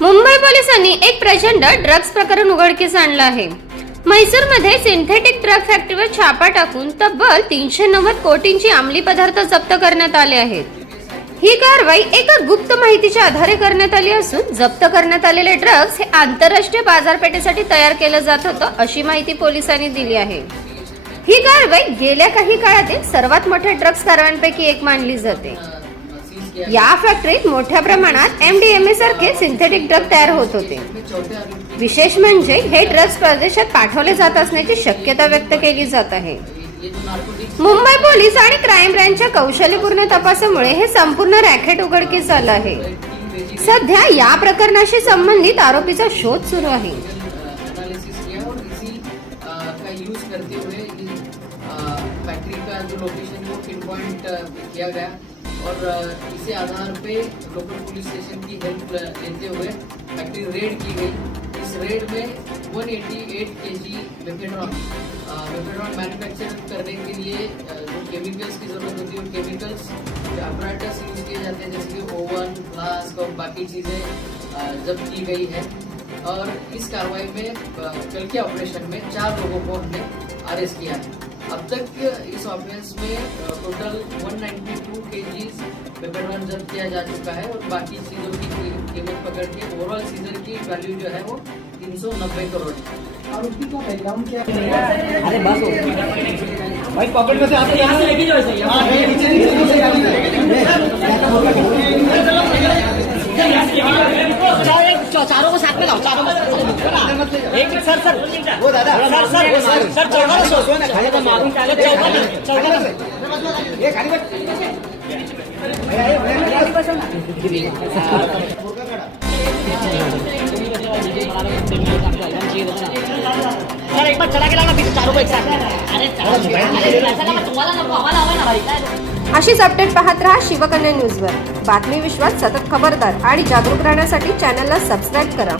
मुंबई पोलिसांनी एक प्रचंड ड्रग्ज प्रकरण उघडकीस आणलं आहे. म्हैसूरमध्ये सिंथेटिक ड्रग फॅक्टरीवर छापा टाकून तब्बल तीनशे नव्वद कोटींची अंमली पदार्थ जप्त करण्यात आले आहेत. ही कारवाई एका गुप्त माहितीच्या आधारे करण्यात आली असून जप्त करण्यात आलेले ड्रग्ज हे आंतरराष्ट्रीय बाजारपेठेसाठी तयार केलं जात होतं अशी माहिती पोलिसांनी दिली आहे. ही कारवाई गेल्या काही काळातील सर्वात मोठ्या ड्रग्ज कारवायांपैकी एक मानली जाते. या फॅक्टरीत मोठ्या प्रमाणात एमडीएमए सारखे सिंथेटिक ड्रग तयार होत होते. विशेष म्हणजे हे ड्रग्स परदेशात पाठवले जात असण्याची शक्यता व्यक्त केली जात आहे. मुंबई पोलीस आणि क्राईम ब्रँचच्या कौशल्यपूर्ण तपासामुळे हे संपूर्ण रॅकेट उघडकीस आलं आहे. सध्या या प्रकरणाशी संबंधित आरोपीचा शोध सुरू आहे. फैक्ट्री का जो लोकेशन वो पिन पॉइंट किया गया और इसी आधार पे लोकल पुलिस स्टेशन की हेल्प लेते हुए फैक्ट्री रेड की गई। इस रेड में 188 केजी मेफेड्रॉन मेफेड्रॉन मैन्युफैक्चर करने के लिए जो केमिकल्स की ज़रूरत होती है केमिकल्स जो अपराटस यूज़ किए जाते हैं, जैसे कि ओवन फ्लास्क और बाकी चीज़ें जब्त की गई है। और इस कार्रवाई में कल के ऑपरेशन में चार लोगों को हमने अरेस्ट किया है। अब तक इस ऑफेंस में टोटल 192 केजीज वेपन जब्त किया जा चुका है और बाकी चीज़ों की की- कीमत पकड़ के ओवरऑल सीजर की वैल्यू जो है वो 390 करोड़ है। आरोपी का बैकग्राउंड क्या है? अरे बस भाई पॉकेट में से आपके यहाँ से लेके जाओ इसे। एक सर सर वो दादा. सर सर सर है? खाली खाली। सर एक बार चला के लाना पीछे चारों को एक साथ अरे चला अरे ऐसा लगा तुम्हाला नको आम्हाला हवं ना भाई काय? अशीच अपडेट पाहत रहा शिवकन्या न्यूजवर बातमी विश्वात सतत खबरदार आणि जागरूक राहण्यासाठी चॅनलला सबस्क्राईब करा.